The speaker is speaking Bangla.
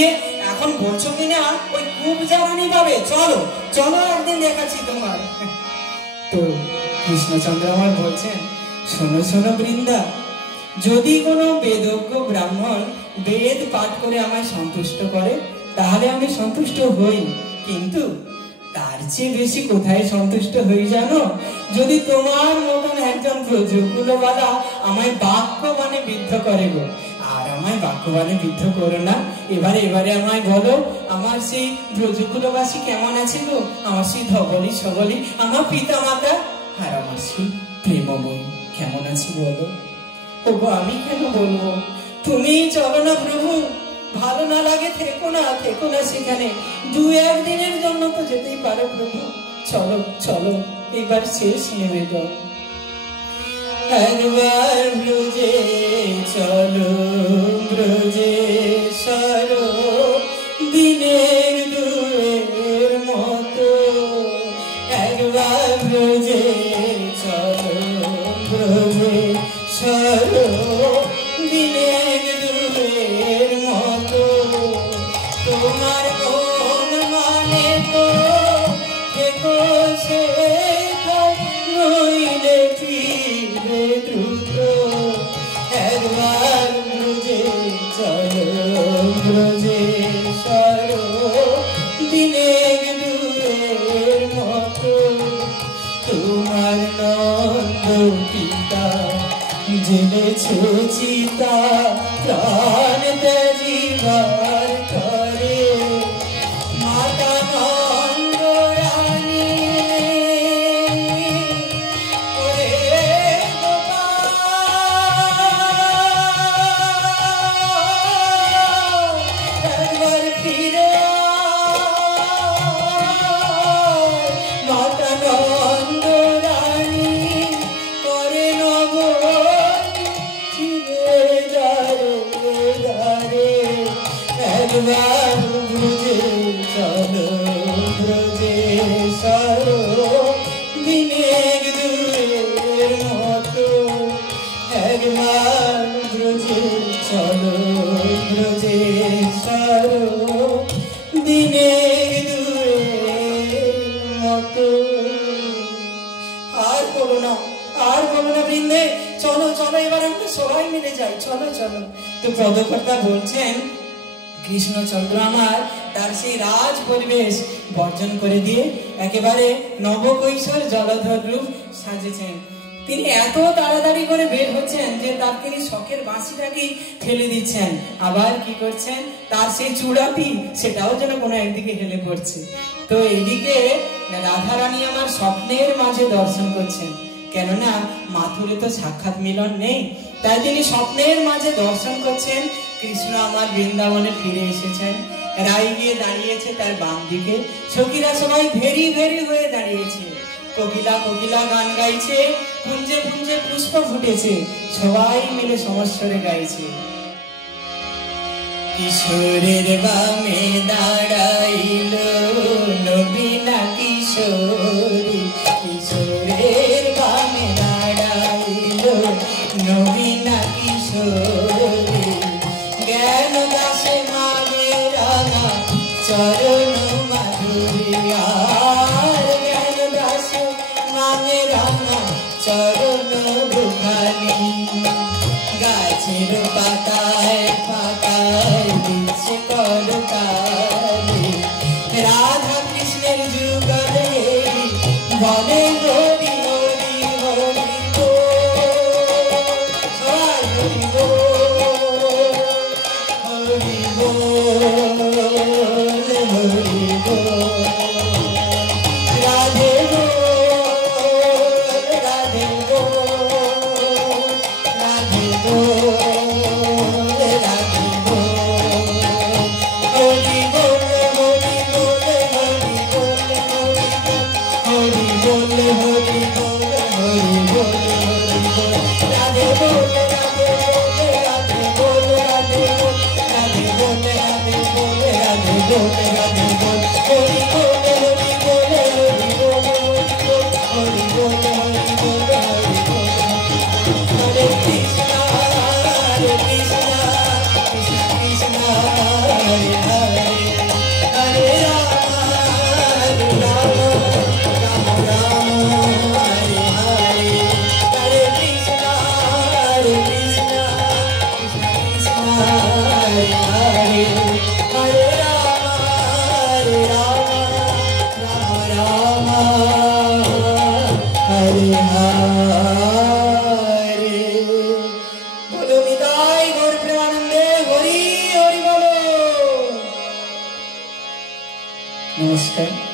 দিয়ে এখন বলছো কিনা ওই খুব জ্বালানি পাবে। চলো চলো একদিন দেখাচ্ছি তোমার। তো কৃষ্ণচন্দ্র আমার বলছেন, শোনো শোনো বৃন্দা, যদি কোনো বেদজ্ঞ ব্রাহ্মণ বেদ পাঠ করে আমায় সন্তুষ্ট করে তাহলে আমি সন্তুষ্ট হই, কিন্তু তার চেয়ে বেশি কোথায় সন্তুষ্ট হই জানো? যদি তোমার মতন একজন ব্রজকুলবালা আমায় বাক্যবাণে বিদ্ধ করে গো। আর আমায় বাক্যবাণে বিদ্ধ করো না, এবারে আমায় বলো, আমার সেই ব্রজকুলবাসী কেমন আছে গো? আমার সেই ধবলি সবলি আমার পিতা মাতা আর আমার সেই প্রেমময়ী কেমন আছে বলো? ওগো আমি কেন বলবো? তুমি চলো না প্রভু, ভালো না লাগে থেকো না সেখানে, দু একদিনের জন্য তো যেতেই পারো প্রভু। চলো চলো এবার শেষ নিবেদন। একবার ব্রজে চলো ব্রজে সরো দিনের দুয়ের মতো। একবার ব্রজে চলো ব্রজে সরো দিনের দুয়ের মতো। তোমার মন মানে তো দেখো সে নইলে ফিরবে দ্রুত। একবার ব্রজে চলো ব্রজে সরো দিনের দুয়ের মতো। তোমার নন্দ পিতা জেলেছে চিতা প্রাণ ত্যাজিবার করে। মাতা নন্দ রানী ওরে গোপাল একবার ফিরে মাতা নন্দ রানী করে নব একবার ব্রজে চলো ব্রজে সরো দিনের দুয়ের মতো। একবার ব্রজে চলো ব্রজে সরো দিনের দুয়ের মতো। আর বলো না বৃন্দে, চলো চলো এবার আমরা সবাই মিলে যাই, চলো চলো। তো পদকর্তা বলছেন, কৃষ্ণচন্দ্র আমার তার সেই রাজ পরিবেশ বর্জন করে দিয়ে একেবারে নবকৈশোর জলধর রূপ সাজেছেন। তিনি এত তাড়াতাড়ি করে বের হচ্ছেন যে তার তিনি শখের বাঁশিটাকেই ফেলে দিচ্ছেন। আবার কি করছেন, তার সেই চূড়াটি সেটাও যেন কোনো একদিকে হেলে পড়ছে। তো এদিকে রাধারানী আমার স্বপ্নের মাঝে দর্শন করছেন, কেননা মাথুরে তো সাক্ষাৎ মিলন নেই, তাই তিনি স্বপ্নের মাঝে দর্শন করছেন। কৃষ্ণ আমার বৃন্দাবনে ফিরে এসেছেন। রাই গিয়ে দাঁড়িয়েছে তার বাম দিকে, সখীরা সবাই ভেরি ভেরি হয়ে দাঁড়িয়েছে। কোকিলা কোকিলা গান গাইছে, কুঞ্জে কুঞ্জে পুষ্প ফুটেছে, সবাই মিলে সমস্বরে গাইছে। কিশোরের বামে দাঁড়াইল নবীনা কিশোরী, কিশোরের বামে দাঁড়াইল নবীনা কিশোরী। জ্ঞান দাসে মানে রাঙা চরণ মাধুরিয়া, জ্ঞান দাসে মানে রাঙা চরণ দুখানি। গাছের পাতায় পাতায় দিচ্ছে করতালি, রাধা কৃষ্ণের যুগলে বলে হরি হরি হরি বল, সবাই হরি বল হরি বল হরি বল। রাধে বল রাধে বল রাধে বল রাধে বল হরি বল হরি বল হরি বল হরি বল হরি বল হরি বল হরি বল। রাধে বল রাধে বল রাধে বল রাধে বল রাধে বল রাধে বল রাধে বল রাধে বল হরি বল হরি বল হরি বল হরি বল হরি বল হরি বল। হরে কৃষ্ণ কৃষ্ণ কৃষ্ণ হরে হরে। हरे हरे बोलो निताई गौर प्रेमानंदे हरि हरि बोलो। नमस्कार।